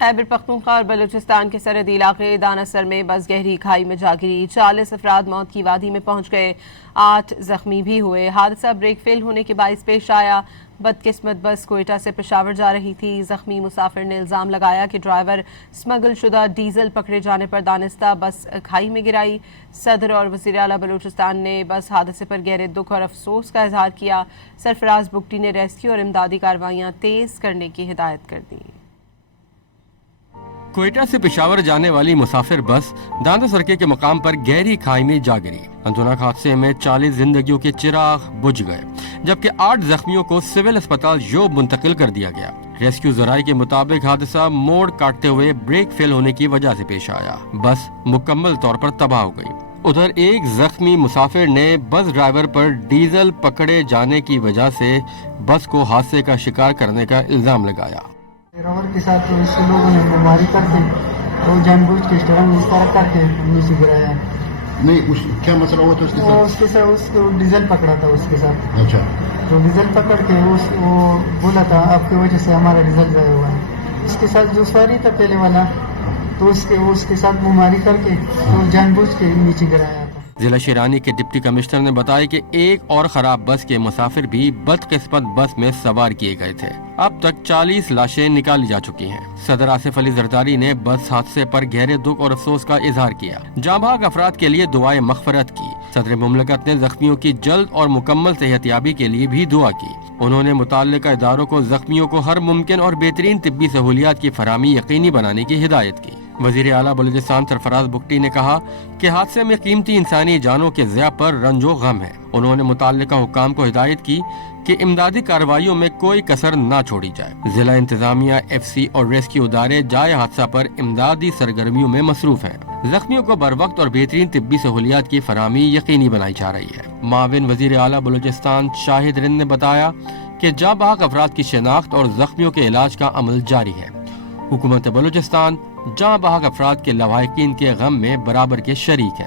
خیبر پختونخوا اور بلوچستان کے سرحدی علاقے دانسر میں بس گہری کھائی میں جا گری، 40 افراد موت کی وادی میں پہنچ گئے، 8 زخمی بھی ہوئے۔ حادثہ بریک فیل ہونے کے باعث پیش آیا۔ بدقسمت بس کوئٹہ سے پشاور جا رہی تھی۔ زخمی مسافر نے الزام لگایا کہ ڈرائیور سمگل شدہ ڈیزل پکڑے جانے پر دانستہ بس کھائی میں گرائی۔ صدر اور وزیر اعلیٰ بلوچستان نے بس حادثے پر گہرے دکھ اور افسوس کا اظہار کیا۔ سرفراز بگٹی نے ریسکیو اور امدادی کارروائیاں تیز کرنے کی ہدایت کر دی۔ کوئٹہ سے پشاور جانے والی مسافر بس داندہ سرکے کے مقام پر گہری کھائی میں جا گری۔ اندوناک حادثے میں 40 زندگیوں کے چراغ بجھ گئے، جبکہ 8 زخمیوں کو سول اسپتال یوب منتقل کر دیا گیا۔ ریسکیو ذرائع کے مطابق حادثہ موڑ کاٹتے ہوئے بریک فیل ہونے کی وجہ سے پیش آیا۔ بس مکمل طور پر تباہ ہو گئی۔ ادھر ایک زخمی مسافر نے بس ڈرائیور پر ڈیزل پکڑے جانے کی وجہ سے بس کو حادثے کا شکار کرنے کا الزام لگایا۔ ڈرائیور کے ساتھ اس لوگوں نے ماری کر کے اور جان بوجھ کے اسٹیئرنگ اس طرح کر کے نیچے گرایا۔ نہیں کیا مسئلہ ہوا تھا اس کے ساتھ؟ اس کو ڈیزل پکڑا تھا اس کے ساتھ۔ اچھا، تو ڈیزل پکڑ کے وہ بولا تھا آپ کی وجہ سے ہمارا ڈیزل ضائع ہوا ہے۔ اس کے ساتھ جو سواری تھا پہلے والا، تو اس کے ساتھ وہ ماری کر کے اور جان بوجھ کے نیچے گرایا تھا۔ ضلع شیرانی کے ڈپٹی کمشنر نے بتایا کہ ایک اور خراب بس کے مسافر بھی بدقسمت بس میں سوار کیے گئے تھے۔ اب تک 40 لاشیں نکالی جا چکی ہیں۔ صدر آصف علی زرداری نے بس حادثے پر گہرے دکھ اور افسوس کا اظہار کیا۔ جاں بحق افراد کے لیے دعائے مغفرت کی۔ صدر مملکت نے زخمیوں کی جلد اور مکمل صحت یابی کے لیے بھی دعا کی۔ انہوں نے متعلقہ اداروں کو زخمیوں کو ہر ممکن اور بہترین طبی سہولیات کی فراہمی یقینی بنانے کی ہدایت کی۔ وزیر اعلیٰ بلوچستان سرفراز بگٹی نے کہا کہ حادثے میں قیمتی انسانی جانوں کے ضیاع پر رنج و غم ہے۔ انہوں نے متعلقہ حکام کو ہدایت کی کہ امدادی کارروائیوں میں کوئی کسر نہ چھوڑی جائے۔ ضلع انتظامیہ، ایف سی اور ریسکیو ادارے جائے حادثہ پر امدادی سرگرمیوں میں مصروف ہیں۔ زخمیوں کو بروقت اور بہترین طبی سہولیات کی فراہمی یقینی بنائی جا رہی ہے۔ معاون وزیر اعلیٰ بلوچستان شاہد رند نے بتایا کہ جاں بحق افراد کی شناخت اور زخمیوں کے علاج کا عمل جاری ہے۔ حکومت بلوچستان جاں بحق افراد کے لواحقین کے غم میں برابر کے شریک ہے۔